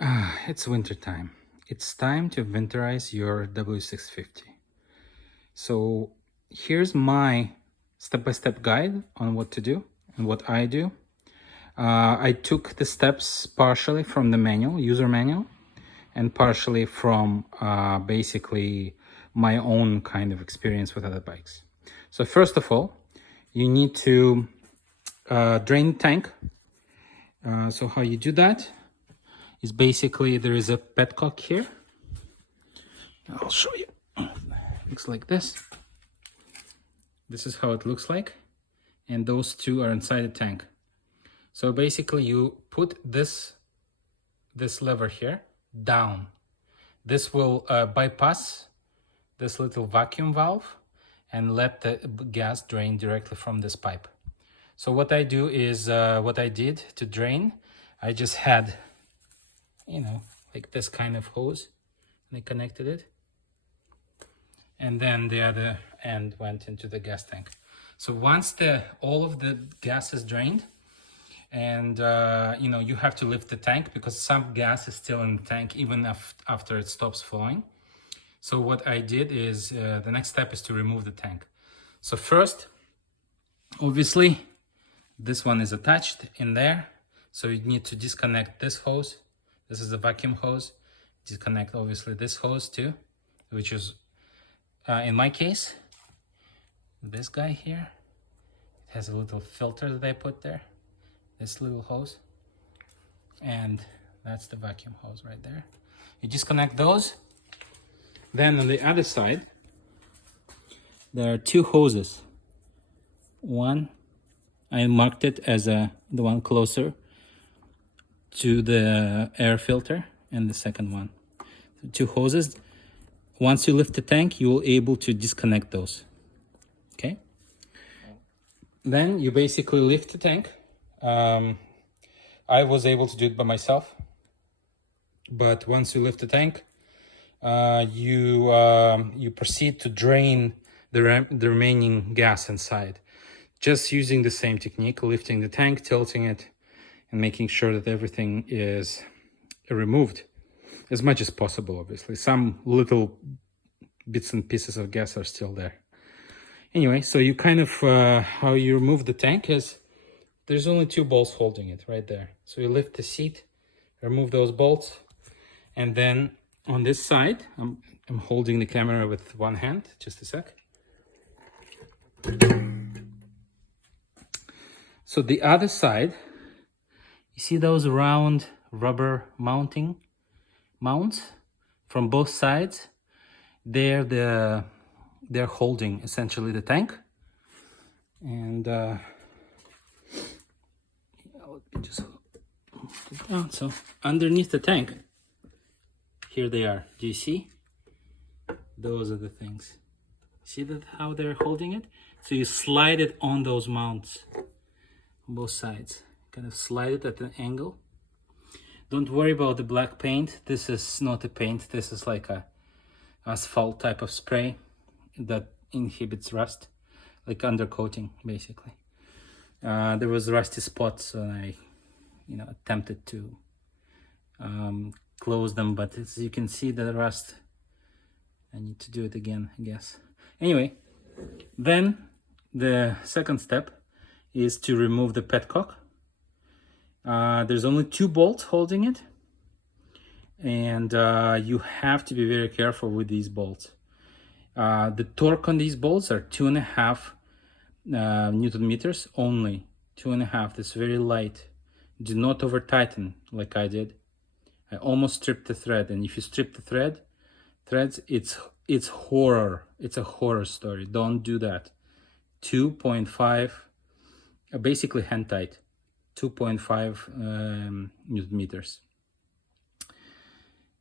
It's winter time. It's time to winterize your W650. So here's my step-by-step guide on what to do and what I do. I took the steps partially from the manual, user manual, and partially from basically my own kind of experience with other bikes. So first of all, you need to drain the tank. So how you do that is basically there is a petcock here. I'll show you. Looks like this. This is how it looks like. And those two are inside the tank. So basically you put this lever here down. This will bypass this little vacuum valve and let the gas drain directly from this pipe. So what I do is, what I did to drain, I just had, like this kind of hose, and I connected it. And then the other end went into the gas tank. So once all of the gas is drained, and you have to lift the tank because some gas is still in the tank even after it stops flowing. So what I did is, the next step is to remove the tank. So first, obviously, this one is attached in there. So you need to disconnect this hose. This is the vacuum hose. Disconnect obviously this hose too, which is, in my case, this guy here. It has a little filter that I put there. This little hose. And that's the vacuum hose right there. You disconnect those. Then on the other side, there are two hoses. One, I marked it as the one closer to the air filter, and the second one. So two hoses. Once you lift the tank, you will be able to disconnect those. Okay. Then you basically lift the tank. I was able to do it by myself, but once you lift the tank, you proceed to drain the remaining gas inside, just using the same technique, lifting the tank, tilting it, and making sure that everything is removed as much as possible. Obviously, some little bits and pieces of gas are still there. Anyway, so you kind of, how you remove the tank is, there's only two bolts holding it right there. So you lift the seat, remove those bolts, and then on this side, I'm holding the camera with one hand, just a sec. So the other side, you see those round rubber mounts from both sides? They're holding essentially the tank. And let me just put it down. So underneath the tank, here they are. Do you see? Those are the things. See that how they're holding it? So you slide it on those mounts on both sides. Kind of slide it at an angle. Don't worry about the black paint. This is not a paint. This is like a asphalt type of spray that inhibits rust, like undercoating basically. There was rusty spots, and I attempted to close them, but as you can see the rust, I need to do it again, I guess. Anyway, then the second step is to remove the petcock. There's only two bolts holding it, and you have to be very careful with these bolts. The torque on these bolts are 2.5 Newton meters only. 2.5. That's very light. Do not over tighten like I did. I almost stripped the thread, and if you strip the threads, it's horror. It's a horror story. Don't do that. 2.5, basically hand tight. 2.5 Newton meters.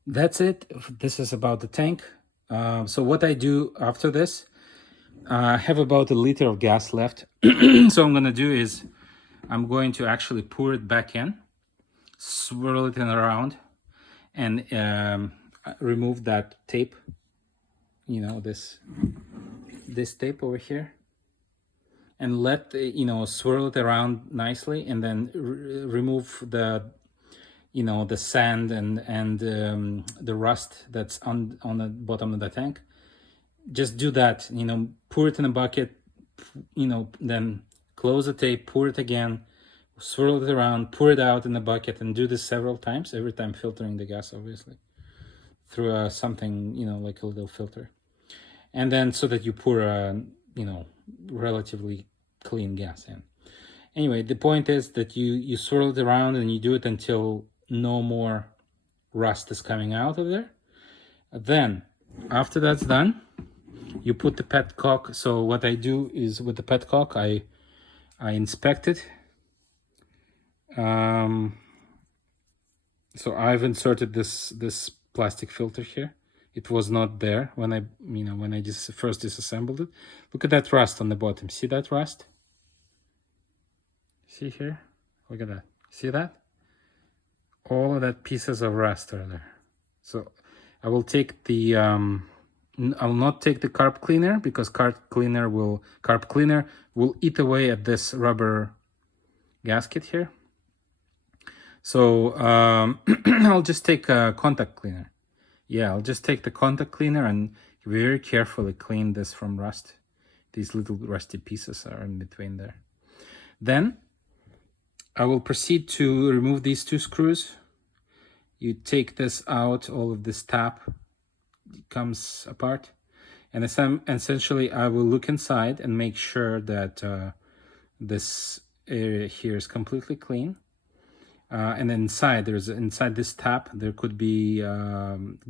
That's it. This is about the tank. So what I do after this, I have about 1 liter of gas left. So I'm gonna do is, I'm going to actually pour it back in, swirl it around, and remove that tape. This tape over here, and let swirl it around nicely, and then remove you know, the sand and the rust that's on the bottom of the tank. Just do that, you know, pour it in a bucket, you know, then close the tape, pour it again, swirl it around, pour it out in the bucket, and do this several times, every time filtering the gas, obviously, through something, you know, like a little filter. And then so that you pour a, you know, relatively clean gas in. Anyway, the point is that you swirl it around and you do it until no more rust is coming out of there. Then, after that's done, you put the petcock. So what I do is with the petcock, I inspect it. So I've inserted this plastic filter here. It was not there when I just first disassembled it. Look at that rust on the bottom. See that rust? See here? Look at that. See that? All of that pieces of rust are there. So I will take the I will not take the carb cleaner, because carb cleaner will eat away at this rubber gasket here. So I'll just take a contact cleaner. Yeah, I'll just take the contact cleaner and very carefully clean this from rust. These little rusty pieces are in between there. Then I will proceed to remove these two screws. You take this out, all of this tab comes apart, and essentially I will look inside and make sure that this area here is completely clean. And then inside this tab there could be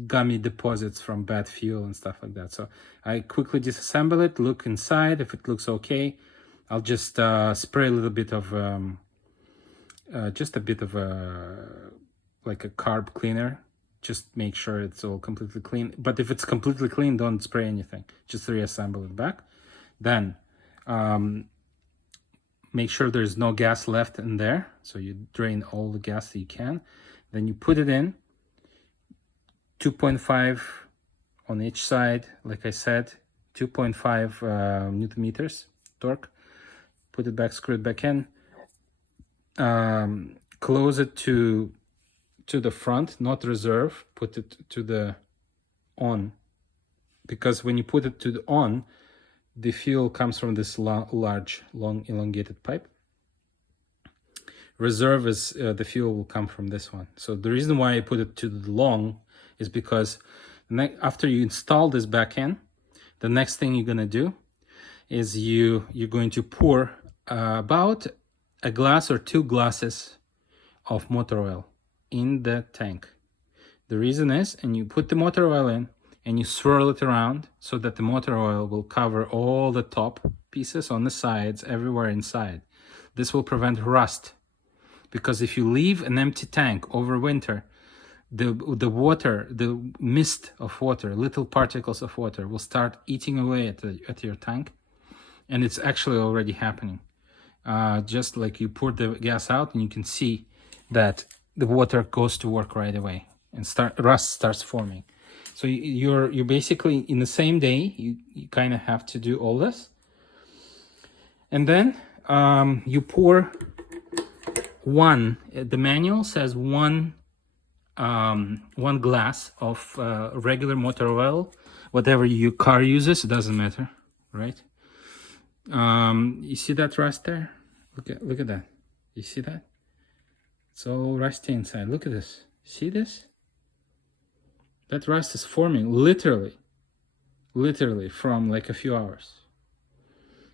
gummy deposits from bad fuel and stuff like that. So I quickly disassemble it, look inside. If it looks okay, I'll just spray a little bit of just a bit of like a carb cleaner. Just make sure it's all completely clean. But if it's completely clean, don't spray anything. Just reassemble it back. Then make sure there's no gas left in there. So you drain all the gas that you can. Then you put it in, 2.5 on each side. Like I said, 2.5 Newton meters torque. Put it back, screw it back in. Close it to the front, not reserve. Put it to the on, because when you put it to the on, the fuel comes from this large, long, elongated pipe. Reserve is the fuel will come from this one. So the reason why I put it to the long is because after you install this back in, the next thing you're gonna do is you're going to pour about a glass or 2 glasses of motor oil in the tank. The reason is, and you put the motor oil in and you swirl it around so that the motor oil will cover all the top pieces on the sides, everywhere inside. This will prevent rust, because if you leave an empty tank over winter, the water, the mist of water, little particles of water will start eating away at your tank, and it's actually already happening. Just like you pour the gas out and you can see that the water goes to work right away and rust starts forming. So you're basically in the same day, you kind of have to do all this. And then you pour the manual says one glass of regular motor oil, whatever your car uses, it doesn't matter, right? You see that rust there? Look at that. You see that? It's all rusty inside. Look at this. See this? That rust is forming literally from like a few hours.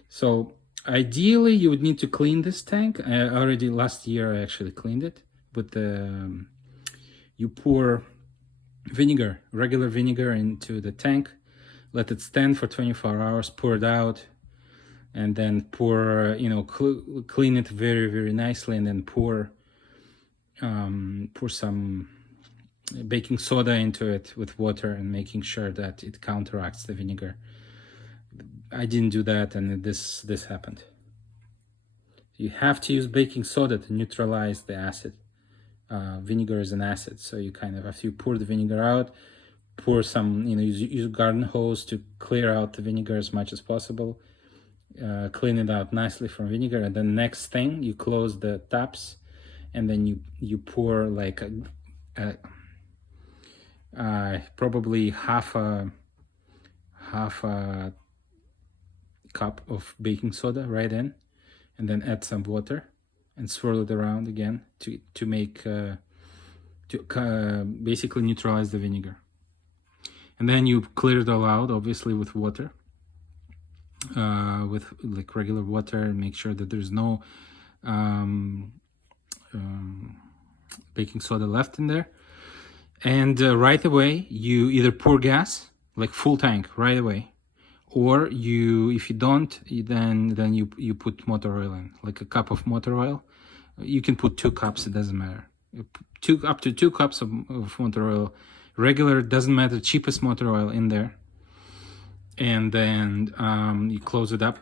So ideally you would need to clean this tank. Last year I actually cleaned it, but you pour vinegar, regular vinegar, into the tank, let it stand for 24 hours, pour it out, and then pour, clean it very, very nicely, and then pour some baking soda into it with water, and making sure that it counteracts the vinegar. I didn't do that, and this happened. You have to use baking soda to neutralize the acid. Vinegar is an acid, so you kind of, after you pour the vinegar out, pour some, use a garden hose to clear out the vinegar as much as possible. Clean it out nicely from vinegar, and then next thing, you close the taps and then you pour like probably half a cup of baking soda right in, and then add some water and swirl it around again to make basically neutralize the vinegar. And then you clear it all out, obviously with water, with like regular water, and make sure that there's no baking soda left in there. And right away you either pour gas, like full tank right away, or if you don't, then you put motor oil in, like a cup of motor oil. You can put 2 cups, it doesn't matter. Up to 2 cups of motor oil, regular, doesn't matter, cheapest motor oil in there. And then you close it up,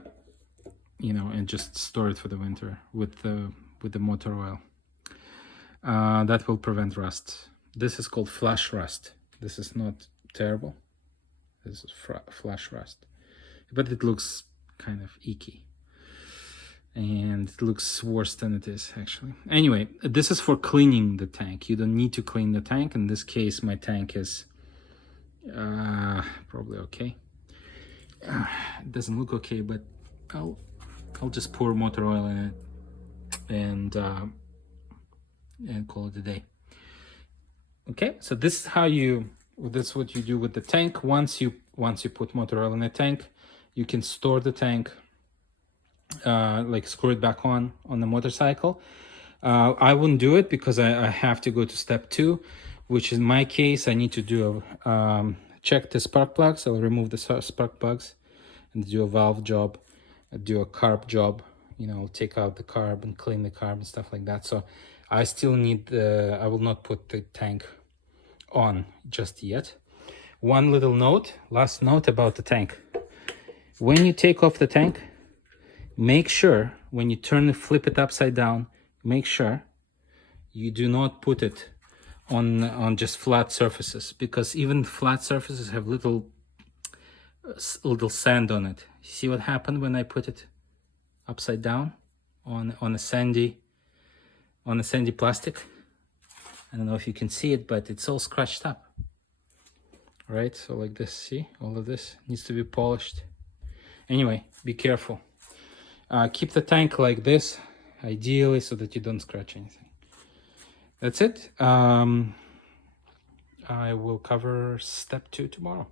and just store it for the winter with the motor oil. That will prevent rust. This is called flash rust. This is not terrible. This is flash rust, but it looks kind of icky, and it looks worse than it is actually. Anyway, this is for cleaning the tank. You don't need to clean the tank. In this case, my tank is probably okay. It doesn't look okay, but I'll just pour motor oil in it and call it a day. Okay, so this is what you do with the tank. Once you put motor oil in the tank, you can store the tank, like screw it back on the motorcycle. I wouldn't do it because I have to go to step 2, which in my case I need to do check the spark plugs. I'll remove the spark plugs and do a valve job, do a carb job. I'll take out the carb and clean the carb and stuff like that. So I still need I will not put the tank on just yet. One little last note about the tank. When you take off the tank, make sure when you flip it upside down, make sure you do not put it on just flat surfaces, because even flat surfaces have little sand on it. See what happened when I put it upside down on a sandy plastic? I don't know if you can see it, but it's all scratched up. Right, so like this, see, all of this needs to be polished. Anyway, be careful. Keep the tank like this, ideally, so that you don't scratch anything. That's it. I will cover step 2 tomorrow.